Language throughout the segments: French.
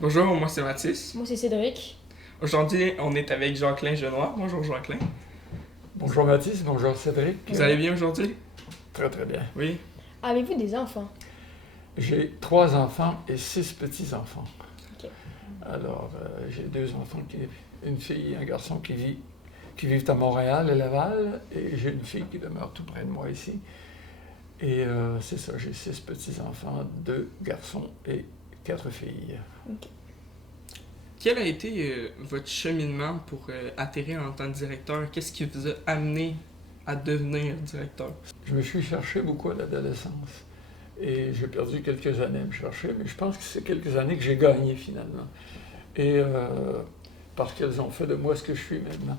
Bonjour, moi c'est Mathis. Moi, c'est Cédric. Aujourd'hui, on est avec Jacqueline Genois. Bonjour Jacqueline. Bonjour Mathis, bonjour Cédric. Vous allez bien aujourd'hui? Très très bien. Oui. Avez-vous des enfants? J'ai 3 enfants et 6 petits-enfants. Ok. Alors, j'ai 2 enfants, une fille et un garçon qui vivent à Montréal et Laval, et j'ai une fille qui demeure tout près de moi ici. Et c'est ça, j'ai 6 petits-enfants, 2 garçons et 4 filles. Ok. Quel a été votre cheminement pour atterrir en tant que directeur? Qu'est-ce qui vous a amené à devenir directeur? Je me suis cherché beaucoup à l'adolescence. Et j'ai perdu quelques années à me chercher, mais je pense que c'est quelques années que j'ai gagné finalement. Et parce qu'elles ont fait de moi ce que je suis maintenant.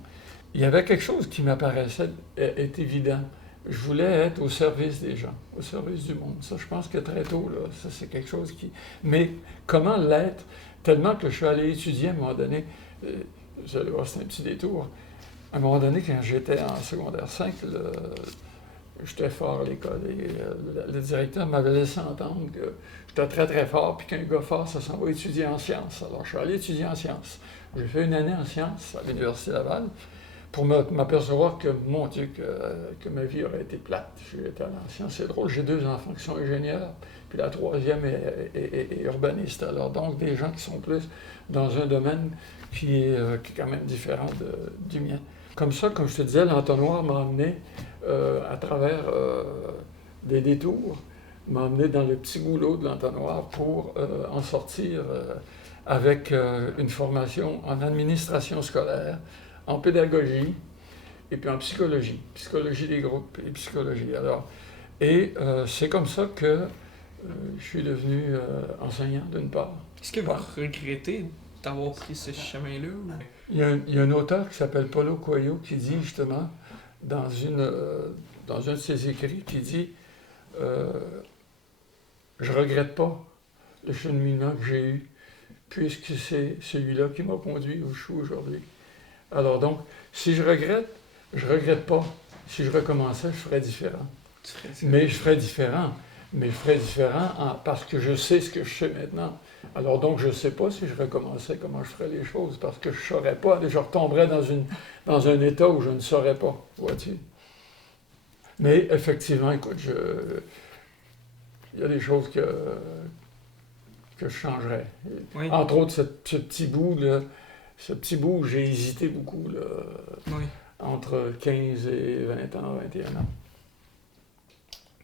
Il y avait quelque chose qui m'apparaissait est évident. Je voulais être au service des gens, au service du monde. Ça, je pense que très tôt, là, ça c'est quelque chose qui... Mais comment l'être? Tellement que je suis allé étudier à un moment donné, vous allez voir, c'est un petit détour. À un moment donné, quand j'étais en secondaire 5, j'étais fort à l'école et le directeur m'avait laissé entendre que j'étais très très fort puis qu'un gars fort, ça s'en va étudier en sciences. Alors je suis allé étudier en sciences. J'ai fait une année en sciences à l'Université Laval pour m'apercevoir que, mon Dieu, que ma vie aurait été plate. J'étais allé en sciences. C'est drôle, j'ai 2 enfants qui sont ingénieurs, puis la troisième est urbaniste. Alors donc des gens qui sont plus dans un domaine qui est quand même différent du mien. Comme ça, comme je te disais, l'entonnoir m'a amené à travers des détours, m'a amené dans le petit goulot de l'entonnoir pour en sortir avec une formation en administration scolaire, en pédagogie et puis en psychologie des groupes et psychologie. Alors, c'est comme ça que je suis devenu enseignant d'une part. Est-ce que vous regrettez d'avoir pris ce chemin-là? Ou... Il y a un auteur qui s'appelle Paulo Coelho qui dit justement, dans un de ses écrits, qui dit je regrette pas le cheminement que j'ai eu, puisque c'est celui-là qui m'a conduit où je suis aujourd'hui. Alors donc, si je regrette pas. Si je recommençais, je ferais différent. Mais je ferais différent. Mais je ferais différent parce que je sais ce que je sais maintenant. Alors donc, je ne sais pas si je recommençais comment je ferais les choses, parce que je ne saurais pas. Je retomberais dans un état où je ne saurais pas, vois-tu. Mais effectivement, écoute, il y a des choses que je changerais. Oui. Entre autres, ce petit bout, là, ce petit bout où j'ai hésité beaucoup, là, Oui. entre 15 et 20 ans, 21 ans.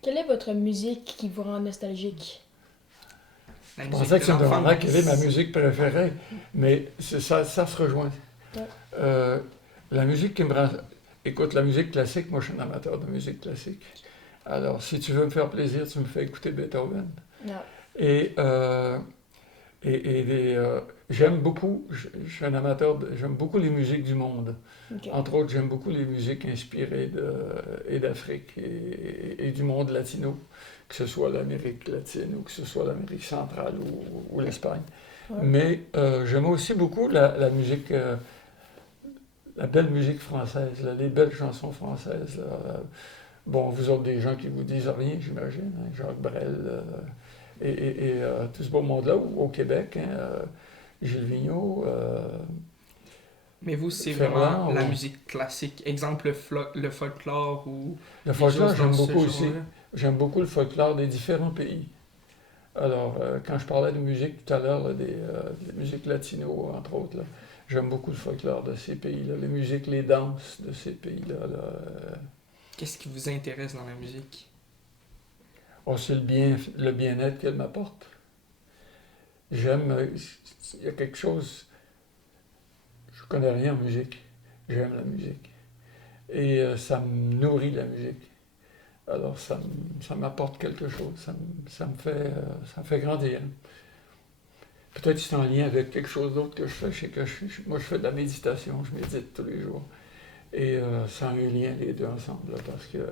Quelle est votre musique qui vous rend nostalgique? Je pensais que tu me demanderais quelle est ma musique préférée, mais ça se rejoint. Ouais. La musique qui me rend... Écoute, la musique classique, moi je suis un amateur de musique classique. Alors, si tu veux me faire plaisir, tu me fais écouter Beethoven. Non. Et j'aime beaucoup, je suis un amateur, j'aime beaucoup les musiques du monde. Okay. Entre autres, j'aime beaucoup les musiques inspirées d'Afrique et du monde latino, que ce soit l'Amérique latine ou que ce soit l'Amérique centrale ou l'Espagne. Ouais. Mais j'aime aussi beaucoup la musique, la belle musique française, là, les belles chansons françaises. Là. Bon, vous autres, des gens qui vous disent rien, j'imagine, hein, Jacques Brel et tout ce beau monde-là, au Québec, hein, Gilles Vigneault. Mais vous, c'est Ferland, vraiment la musique classique. Exemple, le folklore ou... Le folklore, j'aime beaucoup aussi. J'aime beaucoup le folklore des différents pays. Alors, quand je parlais de musique tout à l'heure, des musiques latino, entre autres, là, j'aime beaucoup le folklore de ces pays-là, les musiques, les danses de ces pays-là. Qu'est-ce qui vous intéresse dans la musique? Oh, c'est le bien-être qu'elle m'apporte. J'aime... Il y a quelque chose... Je connais rien en musique. J'aime la musique. Et ça me nourrit, la musique. Alors, ça m'apporte quelque chose. Ça me fait grandir. Peut-être que c'est en lien avec quelque chose d'autre que je fais. Moi, je fais de la méditation. Je médite tous les jours. Et ça a un lien, les deux ensemble. Là, parce que...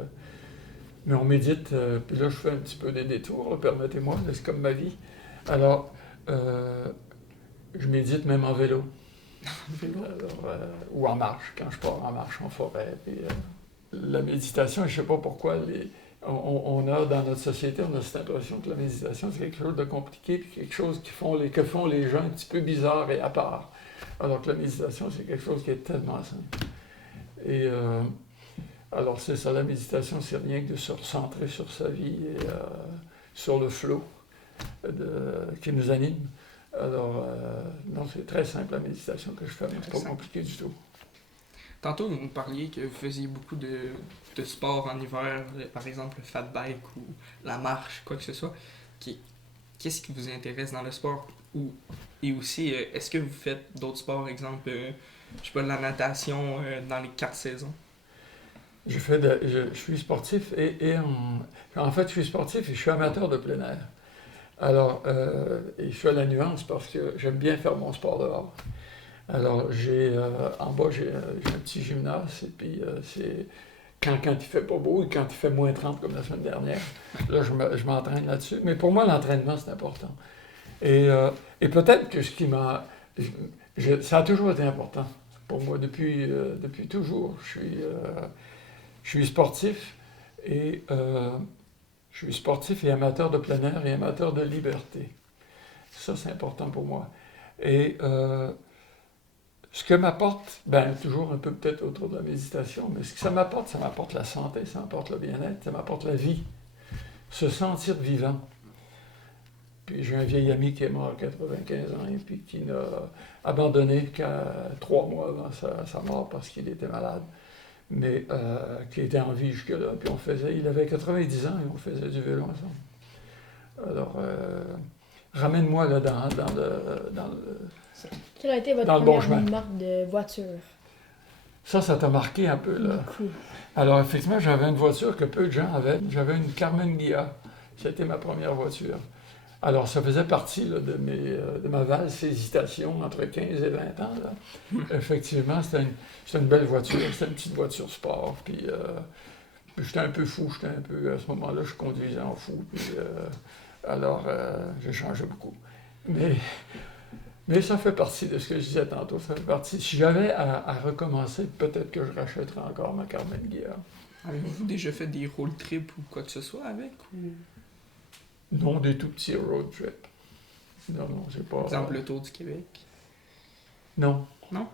Mais on médite, puis là, je fais un petit peu des détours, là, permettez-moi. Là, c'est comme ma vie. Alors, je médite même en vélo. Alors, ou en marche, quand je pars en marche en forêt. Puis, la méditation, je ne sais pas pourquoi, On a dans notre société, on a cette impression que la méditation, c'est quelque chose de compliqué, puis quelque chose que font les gens un petit peu bizarres et à part. Alors que la méditation, c'est quelque chose qui est tellement simple. Et alors c'est ça, la méditation, c'est rien que de se recentrer sur sa vie et sur le flow qui nous anime. Alors, non, c'est très simple la méditation que je fais, mais c'est pas compliqué du tout. Tantôt, vous nous parliez que vous faisiez beaucoup de sport en hiver, par exemple le fat bike ou la marche, quoi que ce soit. Qu'est-ce qui vous intéresse dans le sport? Et aussi, est-ce que vous faites d'autres sports, exemple, je sais pas, de la natation dans les 4 saisons? Je suis sportif en fait, je suis sportif et je suis amateur de plein air. Alors, et je fais la nuance parce que j'aime bien faire mon sport dehors. Alors, en bas, j'ai un petit gymnase, et puis c'est quand il fait pas beau et quand il fait moins 30 comme la semaine dernière, là, je m'entraîne là-dessus. Mais pour moi, l'entraînement, c'est important. Et peut-être que ça a toujours été important pour moi, depuis toujours. Je suis sportif et amateur de plein air et amateur de liberté. Ça, c'est important pour moi. Et ce que m'apporte, toujours un peu peut-être autour de la méditation, mais ce que ça m'apporte la santé, ça m'apporte le bien-être, ça m'apporte la vie. Se sentir vivant. Puis j'ai un vieil ami qui est mort à 95 ans et puis qui n'a abandonné qu'à 3 mois avant sa mort parce qu'il était malade, mais qui était en vie jusque-là. Puis il avait 90 ans et on faisait du vélo ensemble. Alors, ramène-moi là dans le Quelle a été votre dans le bon première chemin. marque de voiture? Ça t'a marqué un peu, là. Beaucoup. Alors, effectivement, j'avais une voiture que peu de gens avaient. J'avais une Carmen Ghia. C'était ma première voiture. Alors, ça faisait partie là, de ma valse hésitation entre 15 et 20 ans. Là. Effectivement, c'était une belle voiture. C'était une petite voiture sport. Puis, j'étais un peu fou. À ce moment-là, je conduisais en fou. Puis, alors, j'ai changé beaucoup. Mais ça fait partie de ce que je disais tantôt. Ça fait partie. Si j'avais à recommencer, peut-être que je rachèterais encore ma Carmen Ghia. Avez-vous déjà fait des road trips ou quoi que ce soit avec? Ou... Non, des tout petits road trips. Non, j'ai pas... Par exemple, le Tour du Québec? Non. Non?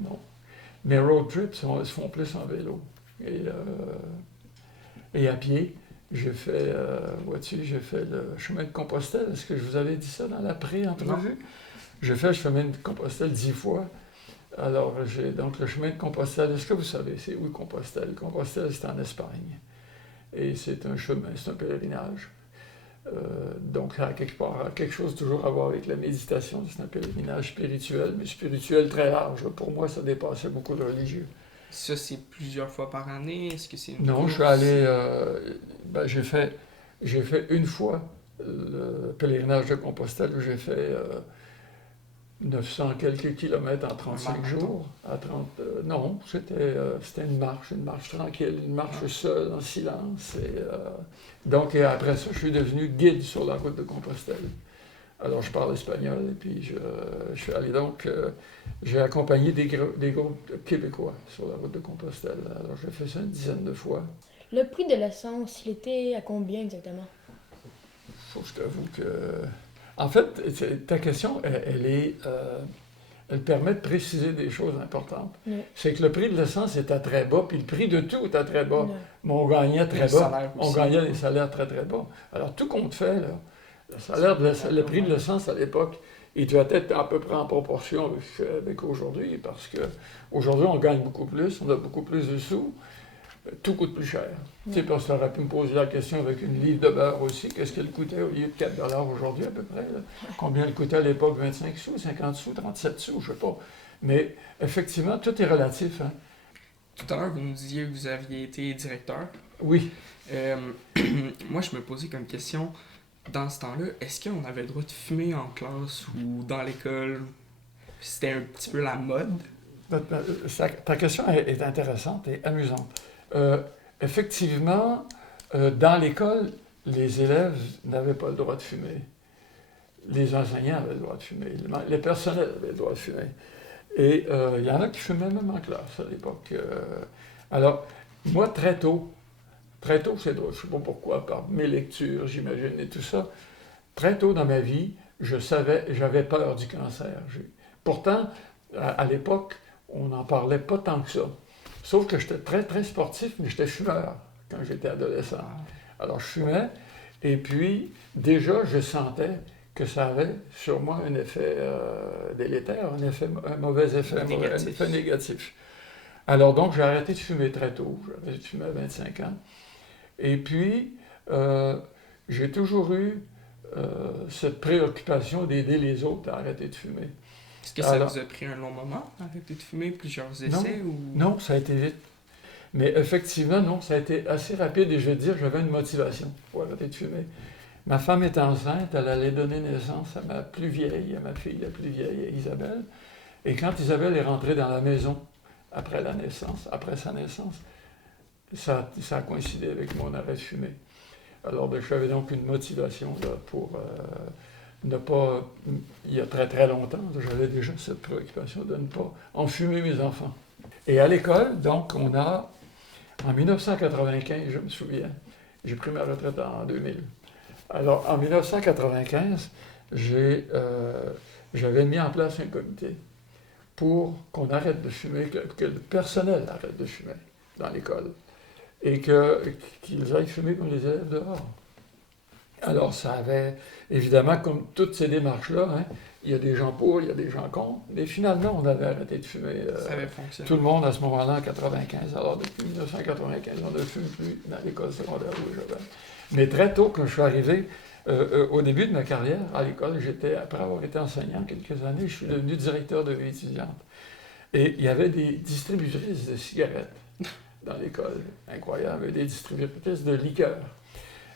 Non. Mes road trips se font plus en vélo. Et à pied. J'ai fait le chemin de Compostelle. Est-ce que je vous avais dit ça dans la pré-entrevue? J'ai fait le chemin de Compostelle 10 fois. Alors, donc le chemin de Compostelle, est-ce que vous savez c'est où Compostelle? Compostelle, c'est en Espagne. Et c'est un chemin, c'est un pèlerinage. Donc, ça a quelque chose toujours à voir avec la méditation. C'est un pèlerinage spirituel, mais spirituel très large. Pour moi, ça dépassait beaucoup de religieux. Ça, c'est plusieurs fois par année? Est-ce que c'est une Non, course? je suis allé... j'ai fait une fois le pèlerinage de Compostelle où j'ai fait 900 quelques kilomètres en 35 jours. Non, c'était une marche tranquille, une marche seule, en silence. Et après ça, je suis devenu guide sur la route de Compostelle. Alors, je parle espagnol et puis je suis allé donc... j'ai accompagné des groupes québécois sur la route de Compostelle. Alors, j'ai fait ça une dizaine de fois. Le prix de l'essence, il était à combien exactement? Faut que je t'avoue que... En fait, ta question, elle permet de préciser des choses importantes. Oui. C'est que le prix de l'essence était très bas, puis le prix de tout était très bas. Oui. Mais on gagnait très bas. On aussi. gagnait des salaires très, très bas. Alors, tout compte fait, là, le prix de l'essence à l'époque, il doit être à peu près en proportion avec aujourd'hui, parce qu'aujourd'hui, on gagne beaucoup plus, on a beaucoup plus de sous. Tout coûte plus cher. Tu sais, parce que tu aurais pu me poser la question avec une livre de beurre aussi. Qu'est-ce qu'elle coûtait au lieu de 4 $ aujourd'hui à peu près? Là? Combien elle coûtait à l'époque? 25 sous, 50 sous, 37 sous, je ne sais pas. Mais effectivement, tout est relatif. Hein? Tout à l'heure, vous nous disiez que vous aviez été directeur. Oui. Moi, je me posais comme question, dans ce temps-là, est-ce qu'on avait le droit de fumer en classe ou dans l'école? C'était un petit peu la mode? Ta question est intéressante et amusante. Effectivement, dans l'école, les élèves n'avaient pas le droit de fumer. Les enseignants avaient le droit de fumer. Les personnels avaient le droit de fumer. Et il y en a qui fumaient même en classe à l'époque. Alors, moi, très tôt, très tôt, c'est drôle, je ne sais pas pourquoi, par mes lectures, j'imagine, et tout ça, très tôt dans ma vie, j'avais peur du cancer. Pourtant, à l'époque, on n'en parlait pas tant que ça. Sauf que j'étais très, très sportif, mais j'étais fumeur quand j'étais adolescent. Alors, je fumais, et puis, déjà, je sentais que ça avait sur moi un effet délétère, un mauvais effet, un effet négatif. Alors, donc, j'ai arrêté de fumer très tôt. J'ai arrêté de fumer à 25 ans. Et puis, j'ai toujours eu cette préoccupation d'aider les autres à arrêter de fumer. Est-ce que ça vous a pris un long moment, arrêter de fumer, plusieurs essais? Non, ça a été vite. Mais effectivement, non, ça a été assez rapide et je veux dire, j'avais une motivation pour arrêter de fumer. Ma femme est enceinte, elle allait donner naissance à ma plus vieille, à ma fille la plus vieille, Isabelle. Et quand Isabelle est rentrée dans la maison après sa naissance, ça a coïncidé avec mon arrêt de fumer. Alors, j'avais donc une motivation là, pour ne pas, il y a très très longtemps, j'avais déjà cette préoccupation de ne pas enfumer mes enfants. Et à l'école, donc, en 1995, je me souviens, j'ai pris ma retraite en 2000. Alors, en 1995, j'avais mis en place un comité pour qu'on arrête de fumer, que le personnel arrête de fumer dans l'école et qu'ils aillent fumer comme les élèves dehors. Alors, ça avait, évidemment, comme toutes ces démarches-là, hein, il y a des gens pour, il y a des gens contre, mais finalement, on avait arrêté de fumer. Ça avait fonctionné. Tout le monde à ce moment-là, en 1995. Alors, depuis 1995, on ne fume plus dans l'école secondaire où j'avais. Mais très tôt, quand je suis arrivé, au début de ma carrière à l'école, après avoir été enseignant quelques années, je suis devenu directeur de vie étudiante. Et il y avait des distributrices de cigarettes dans l'école, incroyable, et des distributrices de liqueurs.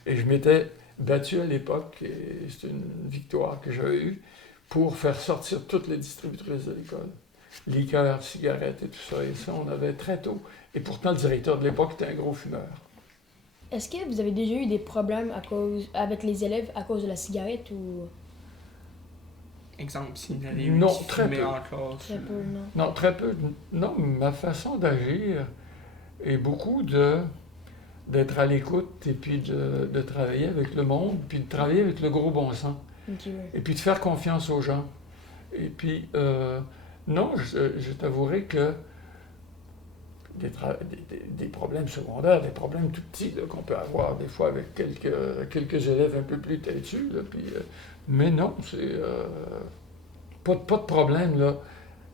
Et je m'étais battu à l'époque, et c'est une victoire que j'avais eue, pour faire sortir toutes les distributrices de l'école. Liqueurs, cigarettes et tout ça. Et ça, on avait très tôt. Et pourtant, le directeur de l'époque était un gros fumeur. Est-ce que vous avez déjà eu des problèmes avec les élèves à cause de la cigarette ou... Exemple, s'il y avait eu Non, qui très fumait peu. en classe. Très peu, non? Non, très peu. Non, ma façon d'agir est beaucoup d'être à l'écoute et puis de travailler avec le monde, puis de travailler avec le gros bon sens. Okay, ouais. Et puis de faire confiance aux gens. Et puis, non, je t'avouerai que des problèmes secondaires, des problèmes tout petits là, qu'on peut avoir des fois avec quelques élèves un peu plus têtus, là, puis, mais non, c'est pas de problème là,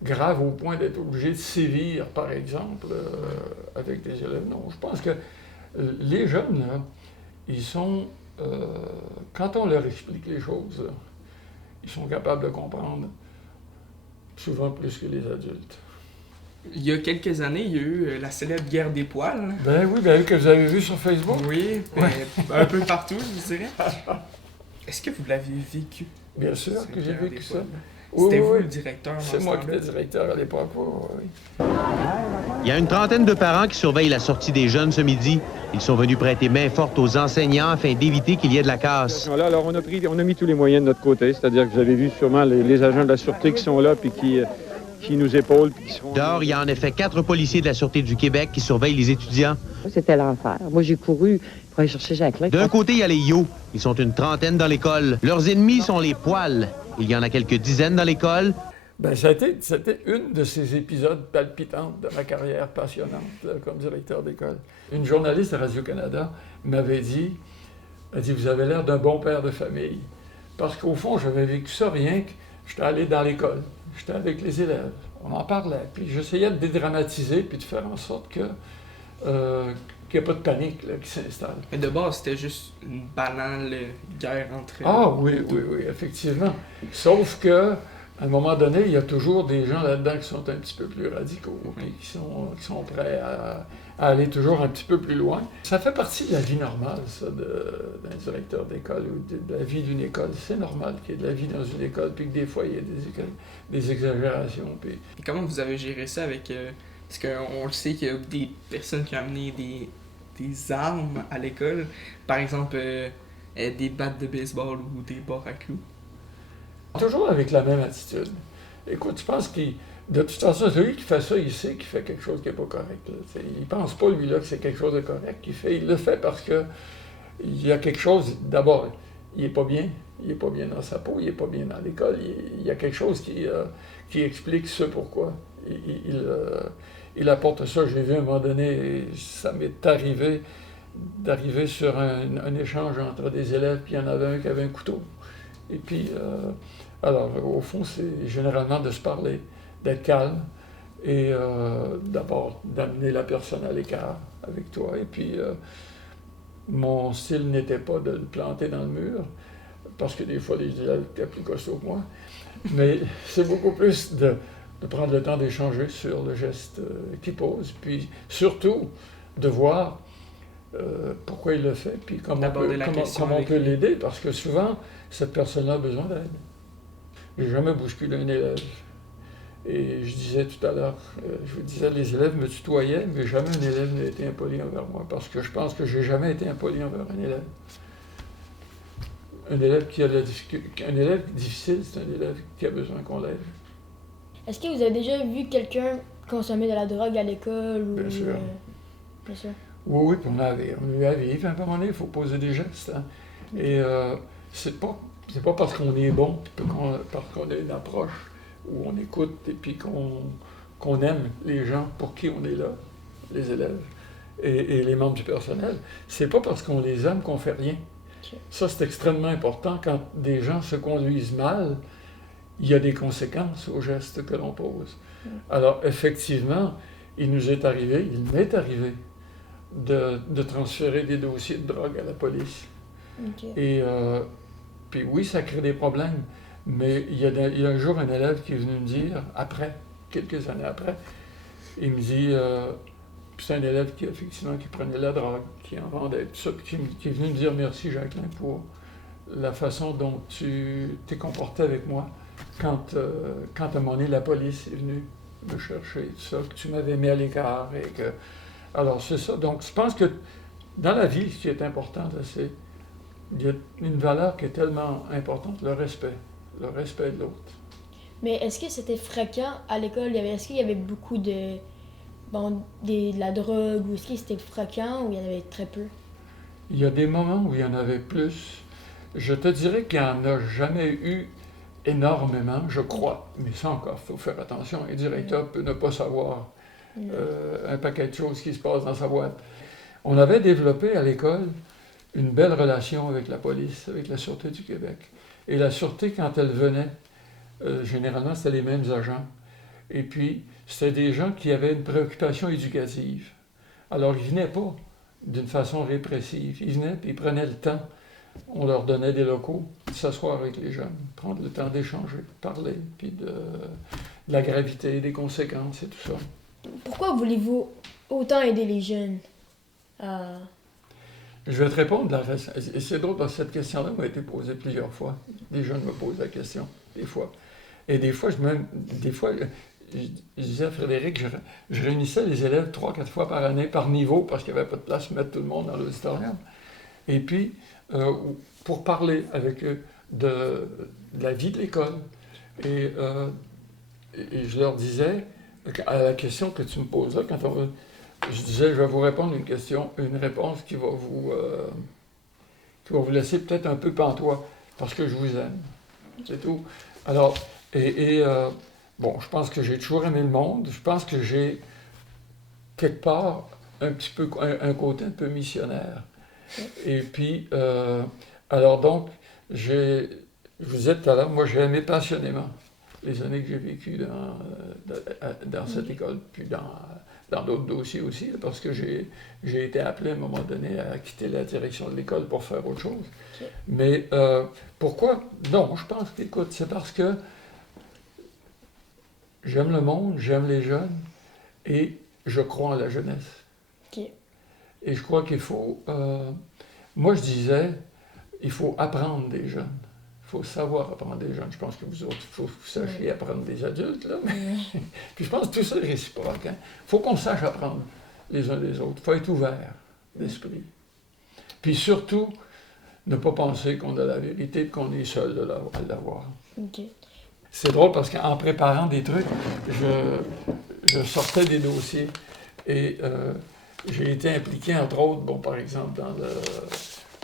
grave au point d'être obligé de sévir, par exemple, avec des élèves. Non, je pense que les jeunes, là, ils sont, quand on leur explique les choses, là, ils sont capables de comprendre souvent plus que les adultes. Il y a quelques années, il y a eu la célèbre guerre des poils. Ben oui, que vous avez vu sur Facebook. Oui, un peu partout, je dirais. Est-ce que vous l'aviez vécu? Bien sûr que j'ai vécu ça. C'était vous le directeur? C'est moi qui étais directeur à l'époque, oui. Il y a une trentaine de parents qui surveillent la sortie des jeunes ce midi. Ils sont venus prêter main forte aux enseignants afin d'éviter qu'il y ait de la casse. Alors, on a mis tous les moyens de notre côté, c'est-à-dire que vous avez vu sûrement les agents de la Sûreté qui sont là puis qui nous épaulent. Puis qui seront... Dehors, il y a en effet 4 policiers de la Sûreté du Québec qui surveillent les étudiants. C'était l'enfer. Moi, j'ai couru pour aller chercher Jacqueline. D'un côté, il y a les yo. Ils sont une trentaine dans l'école. Leurs ennemis sont les poils. Il y en a quelques dizaines dans l'école. Ben, c'était une de ces épisodes palpitants de ma carrière passionnante là, comme directeur d'école. Une journaliste à Radio-Canada m'avait dit, vous avez l'air d'un bon père de famille. Parce qu'au fond, j'avais vécu ça rien que j'étais allé dans l'école, j'étais avec les élèves, on en parlait. Puis j'essayais de dédramatiser puis de faire en sorte que qu'il n'y ait pas de panique là, qui s'installe. Mais de base, c'était juste une banale guerre entre... Ah oui, effectivement. Sauf que à un moment donné, il y a toujours des gens là-dedans qui sont un petit peu plus radicaux, puis qui sont prêts à aller toujours un petit peu plus loin. Ça fait partie de la vie normale, ça, d'un directeur d'école ou de la vie d'une école. C'est normal qu'il y ait de la vie dans une école, puis que des fois, il y ait des exagérations. Puis... Et comment vous avez géré ça avec... parce qu'on le sait qu'il y a des personnes qui ont amené des armes à l'école, par exemple des battes de baseball ou des barres à clous. Toujours avec la même attitude. Écoute, je pense qu'il... De toute façon, celui qui fait ça, il sait qu'il fait quelque chose qui n'est pas correct. Là. Il pense pas, lui-là, que c'est quelque chose de correct qu'il fait. Il le fait parce que il y a quelque chose... D'abord, il n'est pas bien. Il n'est pas bien dans sa peau, il n'est pas bien dans l'école. Il y a quelque chose qui explique ce pourquoi. Il apporte ça. J'ai vu à un moment donné, ça m'est arrivé d'arriver sur un échange entre des élèves, puis il y en avait un qui avait un couteau. Et puis, alors, au fond, c'est généralement de se parler, d'être calme, et d'abord d'amener la personne à l'écart avec toi. Et puis, mon style n'était pas de le planter dans le mur, parce que des fois, les élèves étaient plus costauds que moi, mais c'est beaucoup plus de prendre le temps d'échanger sur le geste qu'il pose, puis surtout de voir pourquoi il le fait, puis comment on peut l'aider, parce que souvent, cette personne-là a besoin d'aide. J'ai jamais bousculé un élève. Et je disais tout à l'heure, je vous disais, les élèves me tutoyaient, mais jamais un élève n'a été impoli envers moi, parce que je pense que j'ai jamais été impoli envers un élève. Un élève qui a la difficulté, un élève difficile, c'est un élève qui a besoin qu'on l'aide. Est-ce que vous avez déjà vu quelqu'un consommer de la drogue à l'école? Ou, Bien sûr. Bien sûr. Oui, puis on a eu à vivre. À un moment donné, il faut poser des gestes. Hein. Et c'est pas parce qu'on est bon, parce qu'on a une approche où on écoute et puis qu'on aime les gens pour qui on est là, les élèves et les membres du personnel. C'est pas parce qu'on les aime qu'on fait rien. Okay. Ça, c'est extrêmement important. Quand des gens se conduisent mal, il y a des conséquences aux gestes que l'on pose. Alors, effectivement, il m'est arrivé de transférer des dossiers de drogue à la police. Okay. Et puis oui, ça crée des problèmes, mais il y a un jour un élève qui est venu me dire, quelques années après, il me dit, c'est un élève qui effectivement qui prenait la drogue, qui en vendait, tout ça, qui est venu me dire merci Jacqueline pour la façon dont tu t'es comporté avec moi quand à un moment donné la police est venue me chercher, tout ça, que tu m'avais mis à l'écart et que... Alors, c'est ça. Donc, je pense que dans la vie, ce qui est important, c'est il y a une valeur qui est tellement importante, le respect de l'autre. Mais est-ce que c'était fréquent à l'école? Est-ce qu'il y avait beaucoup de la drogue, ou est-ce que c'était fréquent ou il y en avait très peu? Il y a des moments où il y en avait plus. Je te dirais qu'il n'y en a jamais eu énormément, je crois. Mais ça encore, il faut faire attention. Un directeur peut ne pas savoir un paquet de choses qui se passent dans sa boîte. On avait développé à l'école une belle relation avec la police, avec la Sûreté du Québec. Et la Sûreté, quand elle venait, généralement, c'était les mêmes agents. Et puis, c'était des gens qui avaient une préoccupation éducative. Alors, ils ne venaient pas d'une façon répressive. Ils venaient, puis ils prenaient le temps. On leur donnait des locaux, de s'asseoir avec les jeunes, prendre le temps d'échanger, de parler, puis de la gravité, des conséquences et tout ça. Pourquoi voulez-vous autant aider les jeunes? Je vais te répondre. Et c'est drôle parce que cette question-là m'a été posée plusieurs fois. Des jeunes me posent la question, des fois. Et des fois, je disais à Frédéric, je réunissais les élèves 3-4 fois par année, par niveau, parce qu'il n'y avait pas de place pour mettre tout le monde dans l'auditorium. Et puis, pour parler avec eux de la vie de l'école. Et je leur disais, à la question que tu me poses là, je disais, je vais vous répondre une réponse qui va vous laisser peut-être un peu pantois, parce que je vous aime. C'est tout. Alors, bon, je pense que j'ai toujours aimé le monde. Je pense que j'ai, quelque part, un côté un peu missionnaire. Et puis, alors donc, je vous disais tout à l'heure, moi j'ai aimé passionnément les années que j'ai vécues dans cette école, puis dans d'autres dossiers aussi, parce que j'ai été appelé à un moment donné à quitter la direction de l'école pour faire autre chose. Okay. Mais pourquoi? Non, je pense qu'écoute, c'est parce que j'aime le monde, j'aime les jeunes, et je crois en la jeunesse. Okay. Et je crois qu'il faut... moi, je disais, il faut apprendre des jeunes. Il faut savoir apprendre des jeunes. Je pense que vous autres, il faut que vous sachiez apprendre des adultes. Là. Puis je pense que tout ça est réciproque. Il faut qu'on sache apprendre les uns des autres. Il faut être ouvert d'esprit. Puis surtout, ne pas penser qu'on a la vérité et qu'on est seul à l'avoir. Okay. c'est drôle parce qu'en préparant des trucs, je sortais des dossiers et j'ai été impliqué, entre autres, bon, par exemple, dans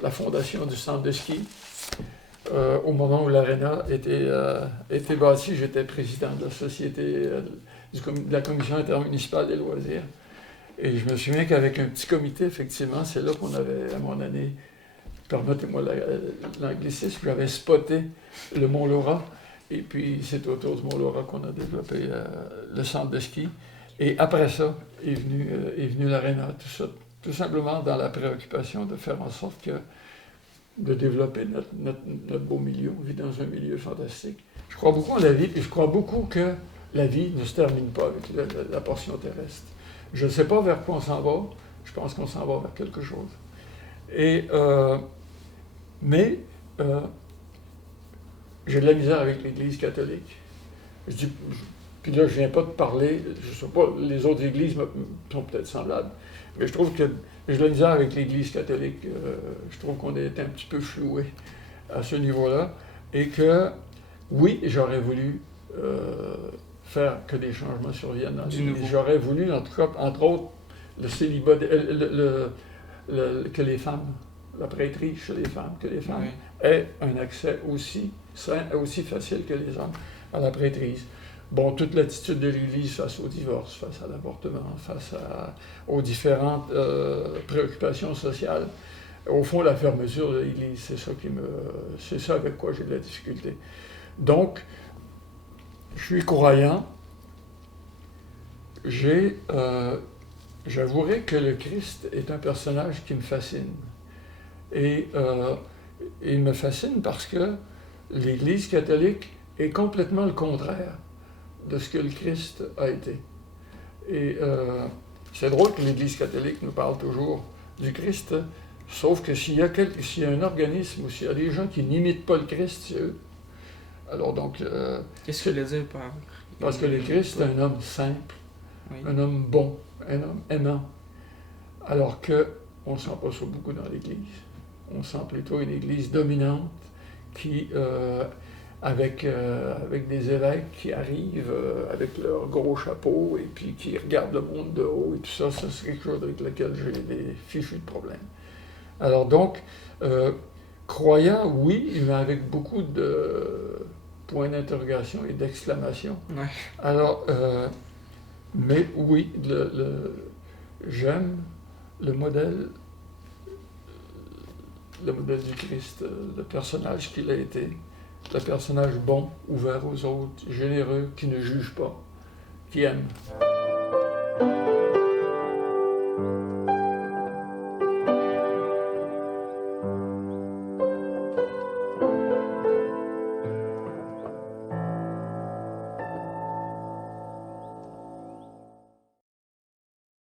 la fondation du centre de ski. Au moment où l'aréna était bâtie, j'étais président de la société, de la commission intermunicipale des loisirs. Et je me souviens qu'avec un petit comité, effectivement, c'est là qu'on avait, à mon année, permettez-moi l'anglicisme, j'avais spoté le Mont Laura. Et puis, c'est autour du Mont Laura qu'on a développé le centre de ski. Et après ça est venu l'aréna, tout ça, tout simplement dans la préoccupation de faire en sorte de développer notre beau milieu. On vit dans un milieu fantastique. Je crois beaucoup en la vie, et je crois beaucoup que la vie ne se termine pas avec la portion terrestre. Je ne sais pas vers quoi on s'en va, je pense qu'on s'en va vers quelque chose. Mais j'ai de la misère avec l'Église catholique. Puis là, je ne viens pas de parler, je ne sais pas, les autres églises sont peut-être semblables, mais je trouve que j'ai de la misère avec l'Église catholique. Je trouve qu'on est un petit peu floué à ce niveau-là, et que, oui, j'aurais voulu faire que des changements surviennent dans l'Église. J'aurais voulu, en tout cas, entre autres, le célibat, que les femmes, la prêtrise chez les femmes, que les femmes aient un accès aussi facile que les hommes à la prêtrise. Bon, toute l'attitude de l'Église face au divorce, face à l'avortement, face aux différentes préoccupations sociales. Au fond, la fermeture de l'Église, c'est ça avec quoi j'ai de la difficulté. Donc, je suis croyant. J'avouerai que le Christ est un personnage qui me fascine. Et il me fascine parce que l'Église catholique est complètement le contraire de ce que le Christ a été. Et c'est drôle que l'Église catholique nous parle toujours du Christ, sauf que s'il y a un organisme ou s'il y a des gens qui n'imitent pas le Christ, c'est eux. Alors donc... Qu'est-ce que tu veux dire par... Parce que le Christ est un homme simple, un homme bon, un homme aimant, alors qu'on ne sent pas ça beaucoup dans l'Église. On sent plutôt une Église dominante qui... avec des évêques qui arrivent avec leurs gros chapeaux et puis qui regardent le monde de haut et tout ça, c'est quelque chose avec lequel j'ai des fichus de problèmes. Alors donc, croyant, oui, mais avec beaucoup de points d'interrogation et d'exclamation. Ouais. Alors, mais oui, j'aime le modèle du Christ, le personnage qu'il a été. Le personnage bon, ouvert aux autres, généreux, qui ne juge pas, qui aime.